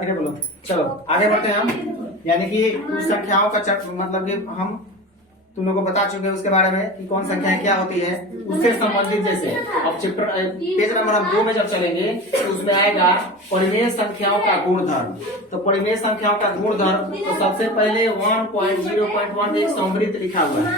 धीरे बोलो। चलो आगे बढ़ते हैं हम, यानी कि कुछ संख्याओं का मतलब कि हम तुम लोगों को बता चुके हैं उसके बारे में कि कौन संख्याएं क्या होती है, उससे संबंधित। जैसे अब चैप्टर पेज नंबर हम 2 में जब चलेंगे तो उसमें आएगा परिमेय संख्याओं का गुणधर्म। तो परिमेय संख्याओं का गुणधर्म, तो सबसे पहले 1.0.1 एक समृद्ध लिखा हुआ है,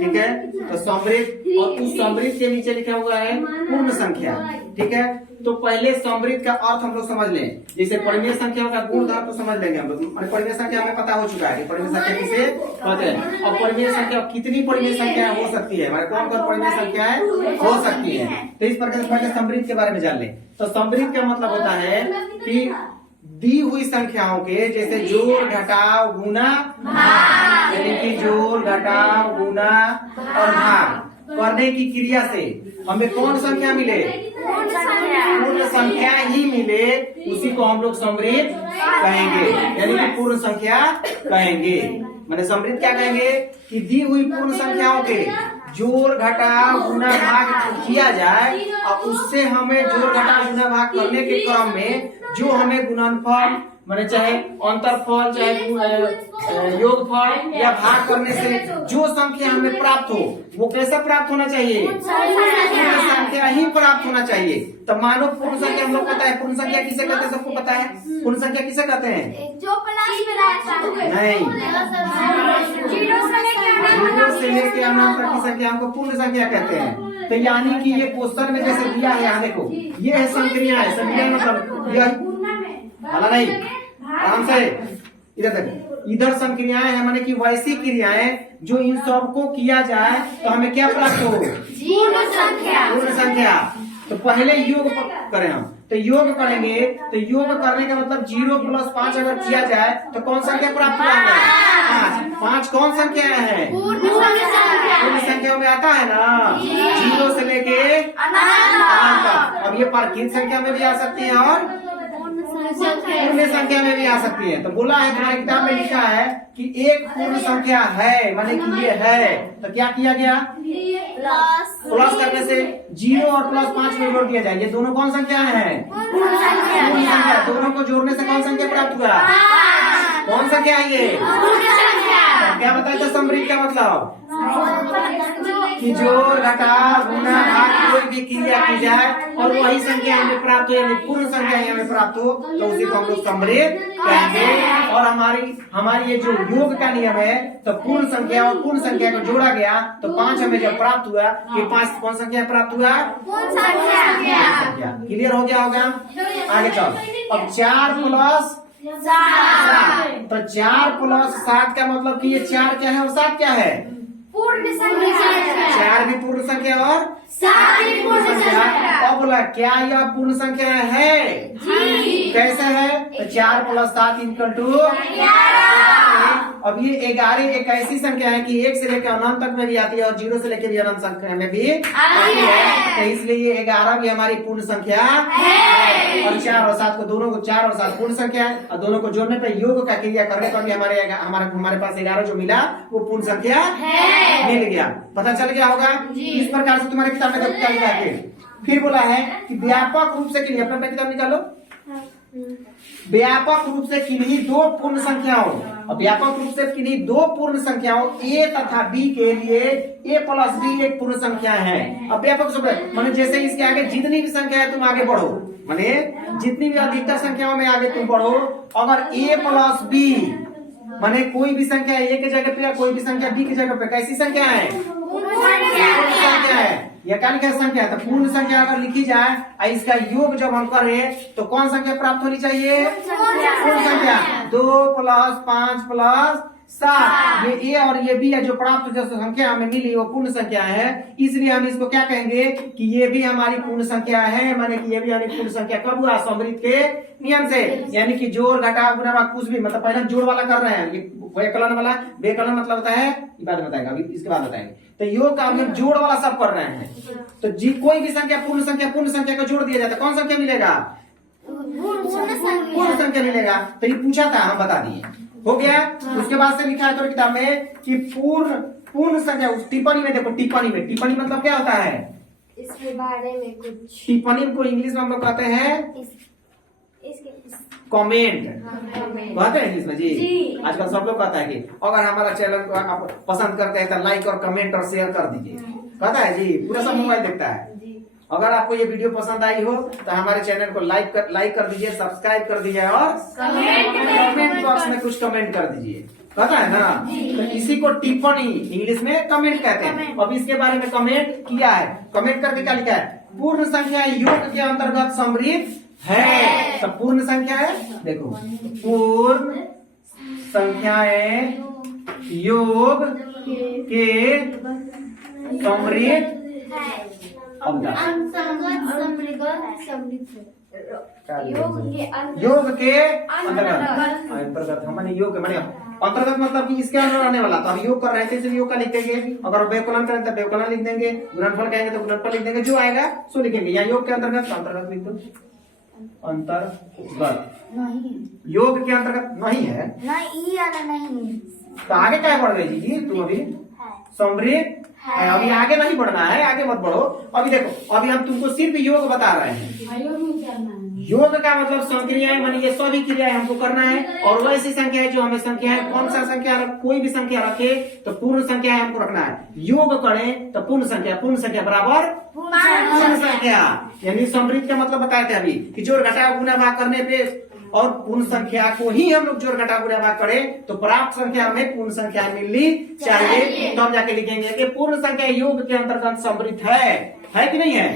ठीक है। तो समृद्ध, और उस समृद्ध के नीचे लिखा हुआ है पूर्ण संख्या, ठीक है। तो पहले समृद्ध का अर्थ हम लोग समझ लें। जैसे परिमेय संख्याओं का गुणधर्म तो समझ लेंगे हम लोग, परिमेय संख्या हमें पता हो चुका है कि परिमेय संख्या किसे कहते हैं। और परिमेय संख्या कितनी परिमेय संख्या हो सकती है, हमारे कौन कौन परिमेय संख्याएं हो सकती है। तो इस प्रकार से पहले समृद्ध के बारे में जान लें। तो समृद्ध का मतलब होता है कि दी हुई संख्याओं के, जैसे जोड़ घटाव गुना भाग, यानी कि जोड़ घटाव गुना और भाग करने की क्रिया से हमें कौन संख्या मिले, पूर्ण संख्या ही मिले, उसी को हम लोग समृद्ध कहेंगे, यानी कि पूर्ण संख्या कहेंगे। मैंने समृद्ध क्या कहेंगे कि दी हुई पूर्ण संख्याओं के जोड़ घटाव गुना भाग किया जाए और उससे हमें जोड़ घटाव गुना भाग करने के क्रम में जो हमें गुणनफल, मैंने चाहे अंतरफल, चाहे योगफल या भाग करने से जो संख्या हमें प्राप्त हो, वो कैसा प्राप्त होना चाहिए, पूर्ण संख्या ही प्राप्त होना चाहिए। तो मानो पूर्ण संख्या हम लोग पता है, पूर्ण संख्या किसे कहते हैं, सबको पता है पूर्ण संख्या किसे कहते हैं, जो प्लस में रहता है। नहीं, जीरो से लेके अनंत तक की संख्या हमको पूर्ण संख्या कहते हैं। तो यानी कि ये क्वेश्चन में जैसे दिया है, यहाँ देखो ये है संक्रिया है, संक्रिया मतलब यह वाला नहीं, आराम से इधर तक, इधर संक्रियाएं है, माने कि वैसी क्रियाएं जो इन सबको किया जाए तो हमें क्या प्राप्त हो, पूर्ण संख्या। पूर्ण संख्या। तो पहले योग करें हम, तो योग करेंगे तो योग करने का मतलब 0 + 5 अगर किया जाए तो कौन संख्या प्राप्त हुआ हमें, 5 कौन संख्या है, पूर्ण संख्या में आता है ना, 0 से लेके अनंत तक। अब ये पार्किंग संख्या में भी आ सकती है और पूर्ण संख्या में भी आ सकती है। तो बोला है तुम्हारी किताब में लिखा है कि एक पूर्ण संख्या है, माने कि ये है, तो क्या किया गया, प्लस करने से 0 और +5 में जोड़ दिया जाए। ये दोनों कौन संख्या है, पूर्ण संख्या। दोनों को जोड़ने से कौन संख्या प्राप्त हुआ, कौन संख्या है ये, क्या बताया था समृद्ध का मतलब कि जोड़ घटाव गुना भाग कोई भी क्रिया की जाए और वही संख्या हमें प्राप्त हो, यानी पूर्ण संख्या हमें प्राप्त हो, तो उसी को हम लोग समृद्ध कहेंगे। और हमारी ये जो योग का नियम है, तो पूर्ण संख्या और पूर्ण संख्या को जोड़ा गया तो 5 हमें जब प्राप्त हुआ, ये 5 कौन संख्या प्राप्त हुआ, पूर्ण संख्या। क्लियर हो गया होगा, आगे चलो। अब 4 + 7, तो 4 + 7 का मतलब कि ये 4 क्या है और 7 क्या है, पूर्ण संख्या। 4 भी पूर्ण संख्या और 7 भी पूर्ण संख्या। अब बोला क्या यह पूर्ण संख्या है, कैसे है, तो 4 + 7 = अब ये 11 एक ऐसी संख्या है कि 1 से लेकर अनंत तक में भी आती है और 0 से लेकर भी अनंत संख्या में भी आती है। तो इसलिए ये 11 भी हमारी पूर्ण संख्या है। और 4 और 7 को, दोनों को 4 और 7 पूर्ण संख्या है, और दोनों को जोड़ने पर योग का क्रिया करने पर भी हमारे पास 11 जो मिला वो पूर्ण संख्या मिल गया। पता चल गया होगा। इस प्रकार से तुम्हारी किताब में लिखा है। फिर बोला है कि व्यापक रूप से किन्हीं, अपना किताब निकालो, व्यापक रूप से किन्हीं 2 पूर्ण संख्याओं, और व्यापक रूप से किन्हीं 2 पूर्ण संख्याओं a तथा b के लिए a + b एक पूर्ण संख्या है। अब व्यापक रूप से माने जैसे इसके आगे जितनी भी संख्या है तुम आगे बढ़ो, माने जितनी भी अधिकतर संख्याओं में आगे तुम बढ़ो, अगर a + b माने कोई भी संख्या a की जगह पे या कोई भी संख्या b की जगह पे कैसी संख्या है, पूर्ण संख्या है, यह क्या लिखा संख्या है। तो पूर्ण संख्या अगर लिखी जाए और इसका योग जब हम करें तो कौन संख्या प्राप्त होनी चाहिए, पूर्ण संख्या। 2 + 5 + 7, ये a और ये b है जो प्राप्त जो संख्या हमें मिली वो पूर्ण संख्या है। इसलिए हम इसको क्या कहेंगे कि ये भी हमारी पूर्ण संख्या है, माने कि ये भी हमारी पूर्ण संख्या कब हुआ, समृद्ध के नियम से। यानी कि जोड़ घटाव गुणा भाग कुछ भी, मतलब पहले जोड़ वाला कर रहे हैं, ये व्यकलन वाला, व्यकलन मतलब होता है, ये बाद बताएगा, अभी इसके बाद बताएंगे। तो योग का हम लोग जोड़ वाला सब कर रहे हैं। तो जी कोई भी संख्या पूर्ण संख्या को जोड़ दिया जाता है, कौन संख्या मिलेगा, पूर्ण संख्या मिलेगा। तो ये पूछा था, हम बता दिए, हो गया। उसके बाद से लिखा है तो किताब में कि पूर्ण संख्या, उस टिप्पणी में देखो, टिप्पणी मतलब क्या होता है, इसके बारे में कुछ, टिप्पणी को इंग्लिश में हम लोग कहते हैं कमेंट कहते हैं इंग्लिश में जी। आजकल सब लोग कहता है कि अगर हमारा चैनल को आप पसंद करते हैं तो लाइक और कमेंट और शेयर कर दीजिए, कहता है जी। पूरा सब मोबाइल देखता है। अगर आपको ये वीडियो पसंद आई हो तो हमारे चैनल को लाइक कर दीजिए, सब्सक्राइब कर दीजिए और कमेंट बॉक्स में कुछ कमेंट कर दीजिए, कहता है ना। तो इसी को टिप्पणी इंग्लिश में कमेंट कहते हैं। अब इसके बारे में कमेंट किया है, कमेंट करके क्या लिखा है, पूर्ण संख्या योग के अंतर्गत समृद्ध है। तो पूर्ण संख्या है, देखो पूर्ण संख्याएं योग के समृद्ध योग के अंतर्गत हमारे योग माने अंतर्गत मतलब कि इसके अंदर रहने वाला। तो अब योग कर रहे थे इसलिए योग का लिख देंगे, अगर व्यवकलन करें तो व्यवकलन लिख देंगे, गुणनफल कहेंगे तो गुणनफल लिख देंगे, जो आएगा सो लिखेंगे। या योग के अंतर्गत अंतर्गत लिख दो, अंतर्गत योग के अंतर्गत नहीं है तो आगे क्या बढ़ गई जी तू अभी समृद्ध है। अभी आगे नहीं बढ़ना है, आगे मत बढ़ो। अभी देखो अभी हम तुमको सिर्फ योग बता रहे हैं। योग का मतलब संक्रियाएं मानी ये सभी क्रियाएं हमको करना है। और वैसी संख्या है जो हमें संख्या है, कौन सा संख्या कोई भी संख्या रखे तो पूर्ण संख्या है हमको रखना है। योग करें तो पूर्ण संख्या बराबर पूर्ण संख्या। यानी समृद्ध का मतलब बताए थे अभी कि जोड़ घटा गुणा भाग करने पे और पूर्ण संख्या को ही हम लोग जोड़ घटा गुणा भाग करें तो प्राप्त संख्या में पूर्ण संख्या मिलनी चाहिए। तो हम जाके लिखेंगे कि पूर्ण संख्या योग के अंतर्गत समृद्ध है कि नहीं है?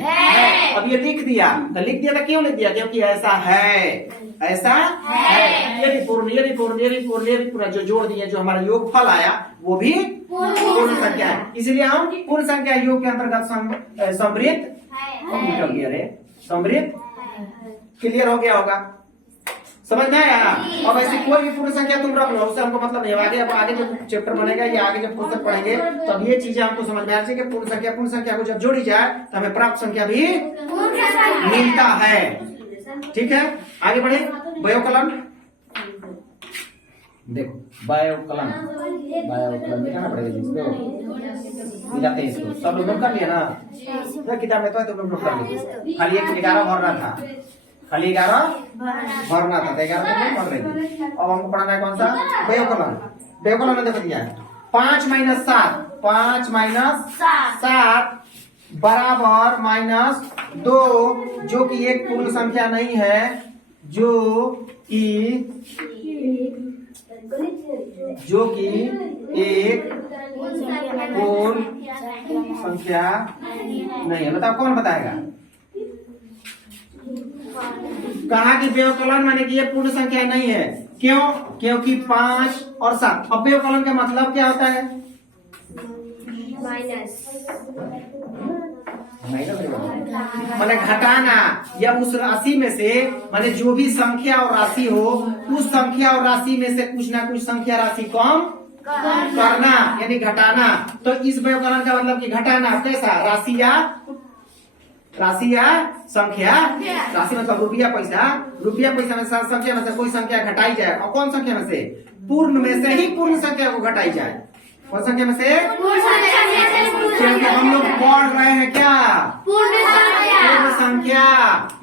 अब ये लिख दिया तो लिख दिया था, क्यों लिख दिया? क्योंकि ऐसा है, ऐसा है। ये भी पूर्ण, ये भी पूर्ण, ये भी पूर्ण, ये भी पूर्ण, जो जोड़ दिए, जो हमारा योग फल आया वो भी पूर्ण संख्या है। इसीलिए हम पूर्ण संख्या योग के अंतर्गत समृद्ध निकल गया रे, समृद्ध क्लियर हो गया होगा, समझ में आया। अब ऐसी कोई भी पूर्ण संख्या तुम रख लो, उससे हमको मतलब नहीं। आगे जब चैप्टर बनेगा या आगे जब पुस्तक पढ़ेंगे तब ये चीजें हमको समझ में आ जाएगी कि पूर्ण संख्या को जब जोड़ी जाए तो हमें प्राप्त संख्या भी मिलता है। ठीक है, आगे बढ़े। व्यवकलन देखो, व्यवकलन दिखाना पड़ेगा इसको, मिलाते हैं इसको। सब लोग नोट कर लिया ना, तो किताब में तो तुम लोग नोट कर लिए। खाली एक 11 भरना था, खाली 11 भरना था, 11 नहीं पढ़ रहे थे। अब हमको पढ़ना है कौन सा? व्यवकलन। व्यवकलन में देखो दिया है 5 - 7, 5 - 7 बराबर -2, जो कि एक पूर्ण संख्या नहीं है, जो कि एक पूर्ण संख्या नहीं है। बताओ कौन बताएगा? कहा कि व्यवकलन माने कि ये पूर्ण संख्या नहीं है। क्यों? क्योंकि 5 और 7। अब व्यवकलन का मतलब क्या होता है? माने घटाना, या उस राशि में से माने जो भी संख्या और राशि हो, उस संख्या और राशि में से कुछ ना कुछ संख्या राशि कम करना, यानी घटाना। तो इस व्यवकलन का मतलब कि घटाना कैसा? राशि या संख्या। राशि मतलब रुपया पैसा में संख्या में से कोई संख्या घटाई जाए। और कौन संख्या में से? पूर्ण में से ही पूर्ण संख्या को घटाई जाए। कौन संख्या में से? क्योंकि हम लोग पढ़ रहे हैं क्या? पूर्ण संख्या।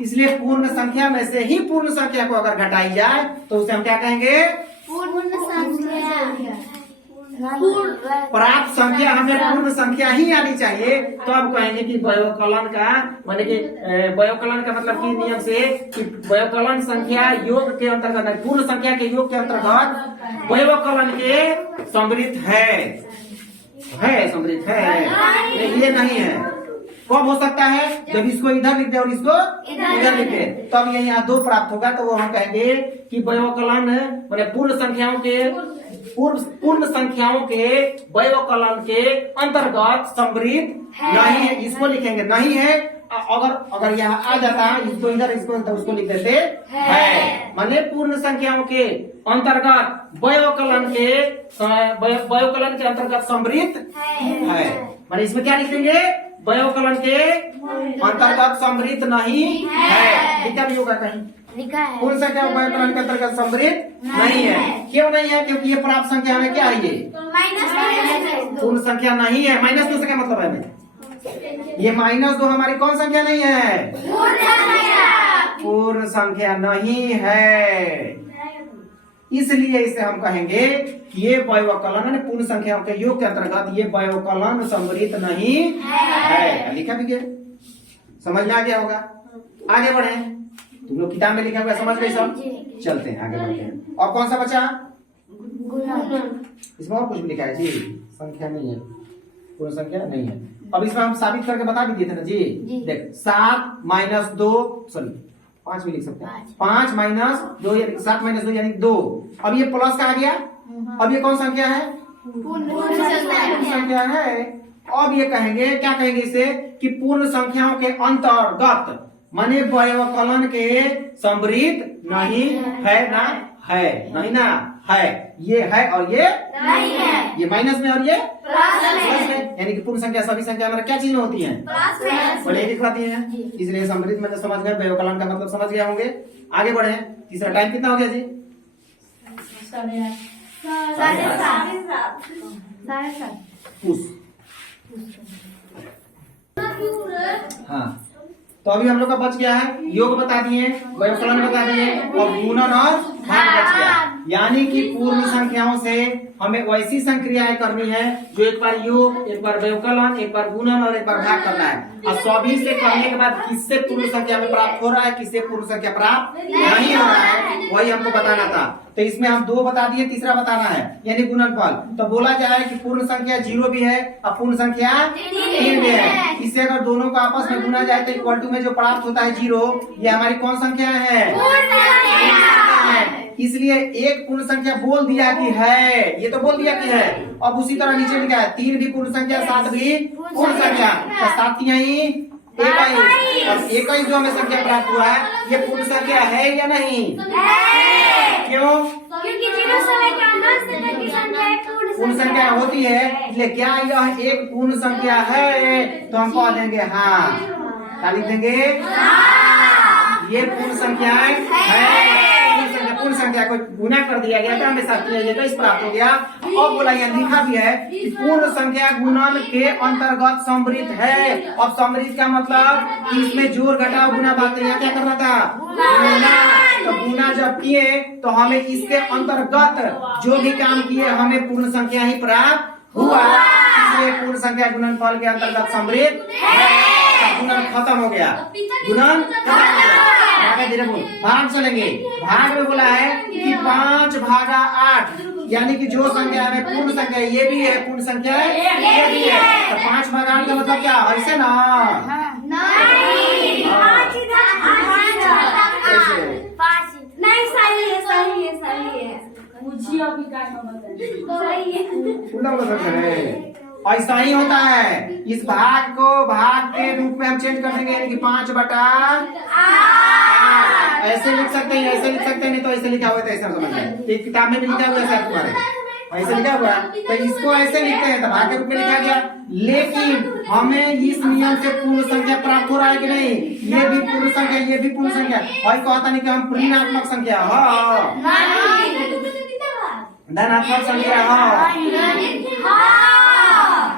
इसलिए पूर्ण संख्या में से ही पूर्ण संख्या को अगर घटाई जाए तो उसे हम क्या कहेंगे? पूर्ण संख्या। प्राप्त संख्या हमें पूर्ण संख्या ही आनी चाहिए। तो अब कहेंगे कि व्यवकलन का माने कि व्यवकलन का मतलब की नियम से कि व्यवकलन संख्या योग के अंतर्गत, पूर्ण संख्या के योग के अंतर्गत व्यवकलन के समृद्ध है, समृद्ध है। ये नहीं है। कब हो सकता है? जब इसको इधर लिख दे और इसको इधर लिख दे, तब ये यहाँ 2 प्राप्त होगा। तो वो हम कहेंगे कि व्यवकलन माने पूर्ण संख्याओं के व्यवकलन के अंतर्गत समृद्ध नहीं है। इसको लिखेंगे नहीं है। अगर यहाँ आ जाता इसको इधर, इसको उसको लिख देते है। माने पूर्ण संख्याओं के अंतर्गत व्यवकलन के अंतर्गत समृद्ध है। माने इसमें क्या लिख देंगे? व्यवकलन के अंतर्गत समृद्ध नहीं है। लिखा भी होगा कहीं? लिखा है। पूर्ण संख्या व्यवकलन के अंतर्गत समृद्ध नहीं है। क्यों नहीं है? क्योंकि ये प्राप्त संख्या में क्या है? ये पूर्ण संख्या नहीं है। -2 से क्या मतलब है? ये -2 हमारी कौन संख्या नहीं है? पूर्ण संख्या नहीं है, इसलिए इसे हम कहेंगे कि ये व्यवकलन पूर्ण संख्याओं के योग के अंतर्गत ये व्यवकलन सम्मिलित नहीं है। लिखा भी गया, समझ में आ गया होगा। आगे बढ़े, तुम लोग किताब में लिखा हुआ समझ गए सब। चलते हैं आगे बढ़ते हैं। और कौन सा बचा? इसमें और कुछ भी लिखा है जी? संख्या नहीं है, पूर्ण संख्या नहीं है। अब इसमें हम साबित करके बता भी दिए थे ना जी। देख 7 - 2 सॉरी 5 भी लिख सकते हैं। 5 - 2 यानी 7 - 2 यानी 2। अब ये प्लस का आ गया। अब ये कौन संख्या है? पूर्ण संख्या है। अब ये कहेंगे, क्या कहेंगे इसे, कि पूर्ण संख्याओं के अंतर्गत माने व्यवकलन के सम्मिलित नहीं है ना है, नहीं ना है, ये है और ये नहीं है, ये माइनस में और ये प्लस में, यानी कि पूर्ण संख्या सभी संख्या हमारा क्या चीज में होती है? और एक दिखाती है, इसलिए सम्मिलित मतलब समझ गए, व्यवकलन का मतलब समझ गए होंगे। आगे बढ़े, तीसरा टाइम कितना हो गया जी? 7:30। हाँ, तो अभी हम लोग का बच गया है योग बता दिए, व्यवकलन बता दिए और गुणन और भाग बच गया। यानी कि पूर्ण संख्याओं से हमें वैसी संक्रियाएं करनी है जो एक बार योग, एक बार व्यवकलन, एक बार गुणन और एक बार भाग करना है। और सभी से करने के बाद किससे पूर्ण संख्या में प्राप्त हो रहा है, किससे पूर्ण संख्या प्राप्त नहीं हो रहा है, वही हमको बताना था। तो इसमें हम 2 बता दिए, तीसरा बताना है यानी गुणनफल। तो बोला जाए कि पूर्ण संख्या 0 भी है और पूर्ण संख्या 3 भी है। इससे अगर दोनों को आपस में गुना जाए तो इक्वल टू में जो प्राप्त होता है 0, ये हमारी कौन संख्या है? इसलिए एक पूर्ण संख्या बोल दिया कि है, ये तो बोल दिया कि है। अब उसी तरह नीचे लिखा है 3 भी पूर्ण संख्या, 7 भी पूर्ण संख्या। तो 7 ही 21 और 21 जो हमें संख्या प्राप्त हुआ है ये पूर्ण संख्या है या नहीं? क्यों? क्योंकि 0 समय के अंदर की संख्या पूर्ण संख्या होती है, इसलिए क्या यह एक पूर्ण संख्या है? तो हम कह देंगे हाँ। क्या लिख देंगे? ये पूर्ण संख्या है। पूर्ण संख्या को गुना कर दिया गया था, हमें 7 प्राप्त हो गया। और बोला यहाँ लिखा भी है कि पूर्ण संख्या गुणन के अंतर्गत सम्मिलित है। अब सम्मिलित का मतलब कि इसमें जोड़ घटाव गुना बातें, यहाँ क्या करना था? गुना। तो गुना जब किए तो हमें इसके अंतर्गत जो भी काम किए हमें पूर्ण संख्या ही प्राप्त हुआ, इसलिए पूर्ण संख्या गुणनफल के अंतर्गत सम्मिलित है। गुणन खत्म हो गया, गुणन खत्म हो गया। धीरे बोल, भाग चलेंगे। भाग में बोला है कि 5/8 यानी कि जो संख्या है पूर्ण संख्या ये भी है, पूर्ण संख्या ये भी है। तो 5/8 का मतलब क्या? ऐसे ना ऐसा ही होता है। इस भाग को भाग के रूप में हम चेंज कर देंगे, यानी कि 5/8 ऐसे लिख सकते हैं, ऐसे लिख सकते हैं, नहीं तो ऐसे लिखा हुआ है, ऐसा समझ लें। एक किताब में भी लिखा हुआ है तुम्हारे, ऐसे लिखा हुआ है। तो इसको ऐसे लिखते हैं तो भाग के रूप में लिखा गया। लेकिन हमें इस नियम से पूर्ण संख्या प्राप्त हो रहा है कि नहीं? ये भी पूर्ण संख्या, ये भी पूर्ण संख्या। और कहता नहीं कि हम ऋणात्मक संख्या धनात्मक संख्या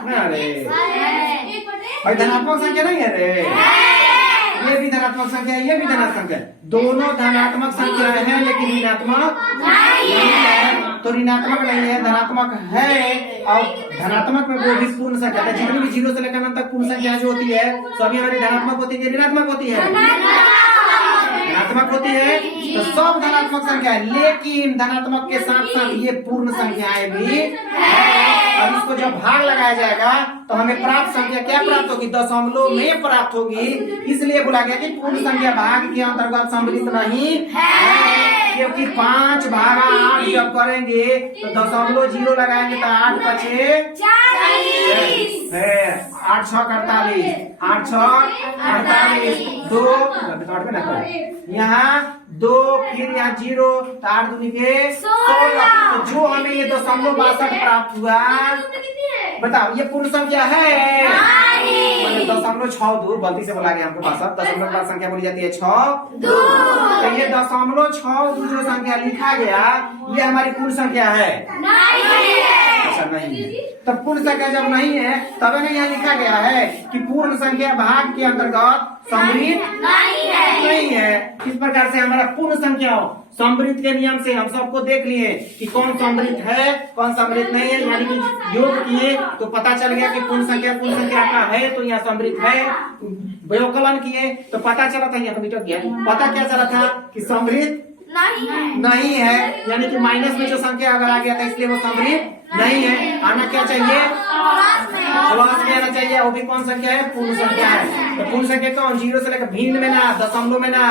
भाई, धनात्मक संख्या नहीं है रे। ये भी धनात्मक संख्या है, ये भी धनात्मक संख्या, दोनों धनात्मक संख्या है, लेकिन ऋणात्मक नहीं है। तो ऋणात्मक नहीं है, धनात्मक है। और धनात्मक में वो भी पूर्ण संख्या है। जितनी भी 0 से लेकर 9 तक पूर्ण संख्या जो होती है सभी हमारी धनात्मक होती है, ऋणात्मक होती है, धनात्मक होती है। तो सब धनात्मक संख्या है, लेकिन धनात्मक के साथ साथ ये पूर्ण संख्याएं भी है। और इसको जब भाग लगाया जाएगा तो हमें प्राप्त संख्या क्या प्राप्त होगी? दशमलव में प्राप्त होगी। इसलिए बोला गया कि पूर्ण संख्या भाग के अंतर्गत सम्मिलित नहीं है, क्योंकि 5/8 जब करेंगे तो 0.0 लगाएंगे तो 8 बचे 8 6 48, 8 6 48, 2 यहाँ 2 फिर यहाँ 0 तो 8 दूनी के 16। तो जो हमें ये 0.62 प्राप्त हुआ, बताओ ये पूर्ण संख्या है? 0.6 दूर गलती से बोला गया हमको पास। दशमलव बाद संख्या बोली जाती है 6 दूर। तो ये 0.6 दूर जो संख्या लिखा गया ये हमारी पूर्ण संख्या है? अच्छा नहीं है। तब पूर्ण संख्या जब नहीं है तब नहीं यहाँ लिखा गया है कि पूर्ण संख्या भाग के अंतर्गत सम्मिलित नहीं है। इस प्रकार से हमारा पूर्ण संख्या हो सम्मिलित के नियम से हम सबको देख लिए कि कौन सम्मिलित है कौन सम्मिलित नहीं है, यानी कि योग किए तो पता चल गया कि पूर्ण संख्या का है तो यहाँ सम्मिलित है। व्यवकलन किए तो पता चला था, यहाँ मिटक गया, पता क्या चला था कि सम्मिलित नहीं है, यानी कि माइनस में जो संख्या अगर आ गया था इसलिए वो सम्मिलित नहीं है। आना क्या चाहिए, प्लस में आना चाहिए। वो भी कौन संख्या है, पूर्ण संख्या है। तो पूर्ण संख्या कौन, जीरो से लेकर भिन्न में ना दशमलव में ना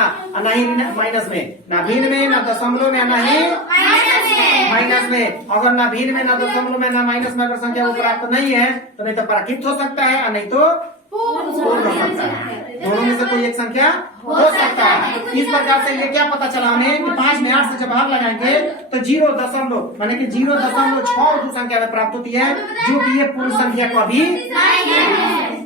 ही माइनस में, ना भिन्न में ना दशमलव में ना ही माइनस में। अगर ना भिन्न में ना दशमलव में ना माइनस में अगर संख्या वो प्राप्त नहीं है तो नहीं तो प्राकृत हो सकता है और नहीं तो पूर्ण हो सकता है। दोनों में से कोई एक संख्या हो सकता है। इस प्रकार से ये क्या पता चला हमें कि 5 में 8 से जब भाग लगाएंगे तो 0.0 माने कि 0.6 संख्या में प्राप्त होती है, जो कि ये पूर्ण संख्या को भी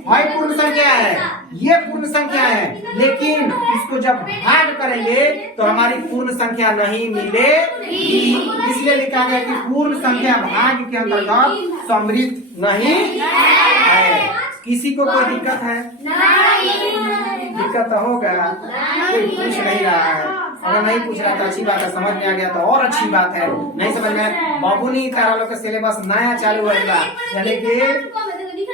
भाई पूर्ण संख्या है, ये पूर्ण संख्या है। लेकिन इसको जब भाग करेंगे तो हमारी पूर्ण संख्या नहीं मिलेगी, इसलिए लिखा गया कि पूर्ण संख्या भाग के अंतर्गत सम्मिलित नहीं है। किसी को कोई दिक्कत है, दिक्कत तो होगा, कोई पूछ नहीं रहा है। अगर नहीं पूछ रहा तो अच्छी बात है, समझ में आ गया तो और अच्छी बात है। नहीं समझ में, बाबूनी तारा लोग का सिलेबस नया चालू होगा, यानी कि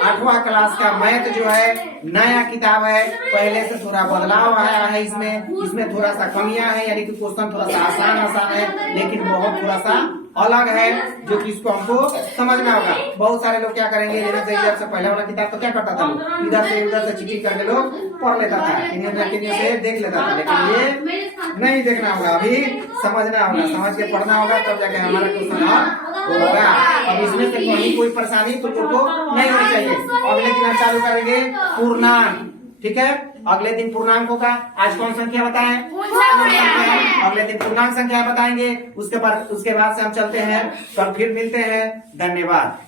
8वां क्लास का मैथ जो है नया किताब है, पहले से थोड़ा बदलाव आया है इसमें थोड़ा सा कमियां है, यानी कि क्वेश्चन थोड़ा सा आसान है, लेकिन बहुत थोड़ा सा अलग है, जो कि इसको हमको समझना होगा। बहुत सारे लोग क्या करेंगे, लेना चाहिए से पहले वाला किताब तो क्या करता था, इधर से उधर से चीटिंग करके लोग पढ़ लेता था, किन्हीं से देख लेता था, लेकिन ये नहीं देखना होगा, अभी समझना होगा, समझ के पढ़ना होगा, तब जाके हमारा क्वेश्चन होगा। अब इसमें से कहीं कोई परेशानी तो तुमको नहीं होनी चाहिए। अगले दिन हम चालू करेंगे पूर्णांक, ठीक है, अगले दिन पूर्णांक होगा। आज कौन संख्या बताएं, अगले दिन पूर्णांक संख्या बताएंगे। उसके बाद से हम चलते हैं, कल फिर मिलते हैं। धन्यवाद।